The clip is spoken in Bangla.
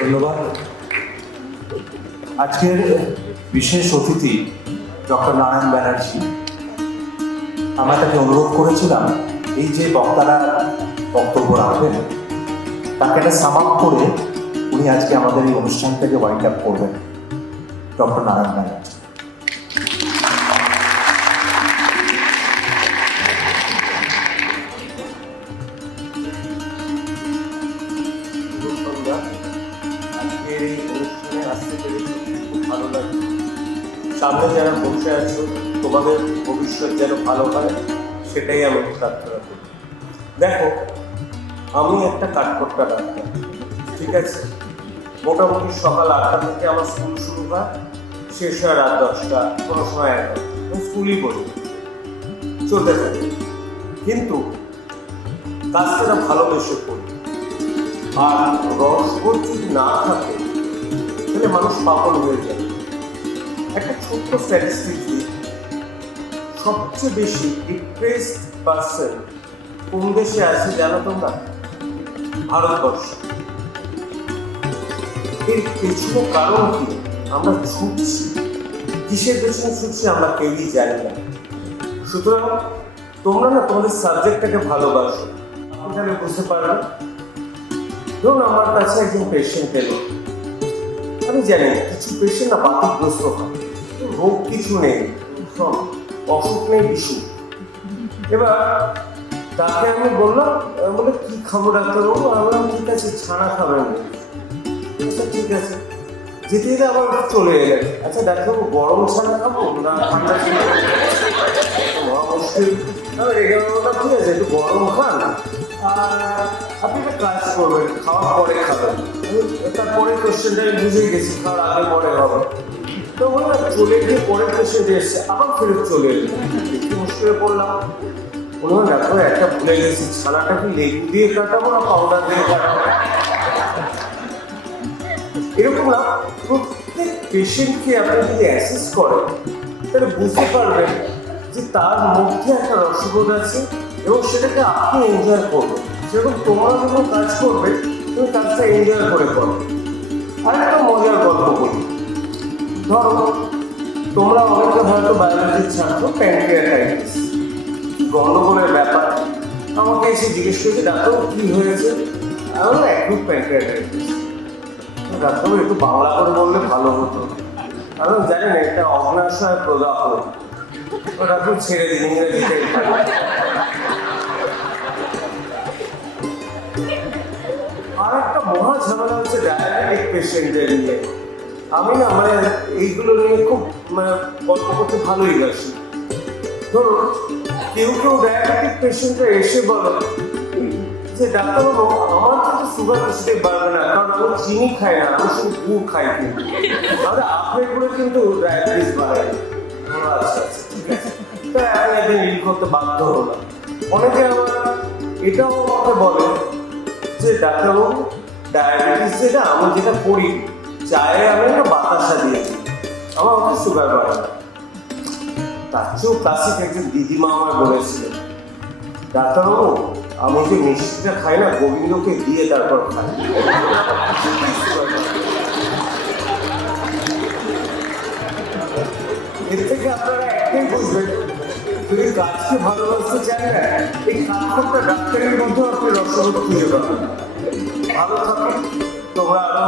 ধন্যবাদ। আজকের বিশেষ অতিথি ডক্টর নারায়ণ ব্যানার্জি, আমরা তাকে অনুরোধ করেছিলাম এই যে বক্তারা বক্তব্য রাখবেন তাকে একটা সাম আপ করে উনি আজকে আমাদের এই অনুষ্ঠানটাকে ওয়াইন্ড আপ করবেন। ডক্টর নারায়ণ ব্যানার্জি। আজকের এই অনুষ্ঠানে আসতে পেরেছি, খুব ভালো লাগে। সামনে যারা বসে আছো তোমাদের ভবিষ্যৎ যেন ভালো হয় সেটাই আমি প্রার্থনা করি। দেখো, আমি একটা কাঠখোট্টা ডাক্তার, ঠিক আছে? মোটামুটি সকাল 8টা থেকে আমার স্কুল শুরু হয়, শেষ হয় রাত 10টা, কোনো সময় 11টা। স্কুলই বলি, চলতে থাকে। কিন্তু কাজটা ভালোবেসে করি, আর রসবোধ যদি না থাকে তাহলে মানুষ পাগল হয়ে যায়। একটা ছোট্ট স্ট্যাটিস্টিক্স দিই, সবচেয়ে বেশি ডিপ্রেসড পার্সন কোন দেশে আছে জানো তোমরা? ভারতবর্ষ। এর পেছনে কারণ কি? আমরা ছুটছি। কিসের পেছনে ছুটছি আমরা কেউই জানি না। সুতরাং তোমরা না তোমাদের সাবজেক্টটাকে ভালোবাসো, আপনি তাহলে বুঝতে পারবে। ধরুন আমার কাছে একজন পেশেন্ট এলো, আমি জানি কিছু পেশেন্ট না বাতিগ্রস্ত হয়, রোগ কিছু নেই, অসুখ নেই, বিশু। এবার তাকে আমি বললাম, বলে কি খাবো ডাক্তারবাবু? আমি বললাম ঠিক আছে, ছানা খাবেন। আচ্ছা ঠিক আছে। যেতে যেতে আবার চলে এলেন, আচ্ছা ডাক্তারবাবু গরম ছানা খাবো না ঠান্ডা ছানা? মুশকিল। রেগে বললাম ঠিক আছে, একটু গরম খান, আর আপনি একটা কাজ করবেন, খাওয়ার পরে খাবেন। তারপরে কোশ্চেনটা আমি বুঝেই গেছি, খাওয়ার আগে পরে হবে। তো বললাম চলে গিয়ে পরের পেশেন্ট এসছে, আবার ফেরত চলে এলেন। একটু মুশকিলে পড়লাম। বললাম ডাক্তার একটা ভুলে গেছি, ছানাটা কি লেবু দিয়ে কাটাবো না পাউডার দিয়ে কাটাবো? এরকম না, প্রত্যেক পেশেন্টকে আপনি যদি অ্যাসেস করেন তাহলে বুঝতে পারবেন যে তার মধ্যে একটা রসবোধ আছে এবং সেটাকে আপনি এনজয় করবেন। সেরকম তোমরা যখন কাজ করবে তুমি কাজটা এনজয় করে করো। আর একটা মজার গল্প বলি। ধরো তোমরা অনেকে হয়তো বায়োলজির ছাত্র, প্যানক্রিয়াটাইটিস গন্ডগোলের ব্যাপার। আমাকে এসে জিজ্ঞেস করছে ডাক্তার কি হয়েছে? আমি অ্যাকিউট প্যানক্রিয়াটাইটিস। ডাক্তার একটু বাংলা করে বললে ভালো হতো। আমি জানি না, এটা অগ্নাশয় প্রদাহ। ডাক্তার ছেড়ে দিন, ইংরেজিতে। আর একটা মহা ঝামেলা হচ্ছে ডায়াবেটিক পেশেন্টদের নিয়ে। আমি না এইগুলো নিয়ে খুব গল্প করতে ভালোই বাসি। ধরুন কেউ ডায়াবেটিক পেশেন্টরা এসে বলে যে ডাক্তারবাবু আমার কিন্তু সুগার কিছুতেই বাড়বে না, কারণ আমি চিনি খাই না, আমি শুধু গুড় খাই। কিন্তু আমরা আপনি করে কিন্তু ডায়াবেটিস বাড়াই। আচ্ছা আচ্ছা ঠিক আছে, তাই আমি একদিন রিল করতে বাধ্য হলাম। অনেকে আবার এটাও আমাকে বলে যে ডাক্তারবাবু ডায়াবেটিস যেটা আমি যেটা করি, চায়ে আমি একটা বাতাসা দিয়েছি, আমার অত সুগার বাড়ে না। তার চেয়েও ক্লাসিক একজন দিদিমা আমার বলেছিলেন ডাক্তারবাবু আমি যে মিষ্টিটা খাই না গোবিন্দকে দিয়ে তারপর খাই। এর থেকে আপনারা একটাই বুঝবেন, যদি গাছকে ভালোবাসতে চান না, এই কাঠখোট্টা ডাক্তারের মধ্যে আপনি রসবোধ খুঁজে পাবেন। ভালো থাকুন তোমরা আরো।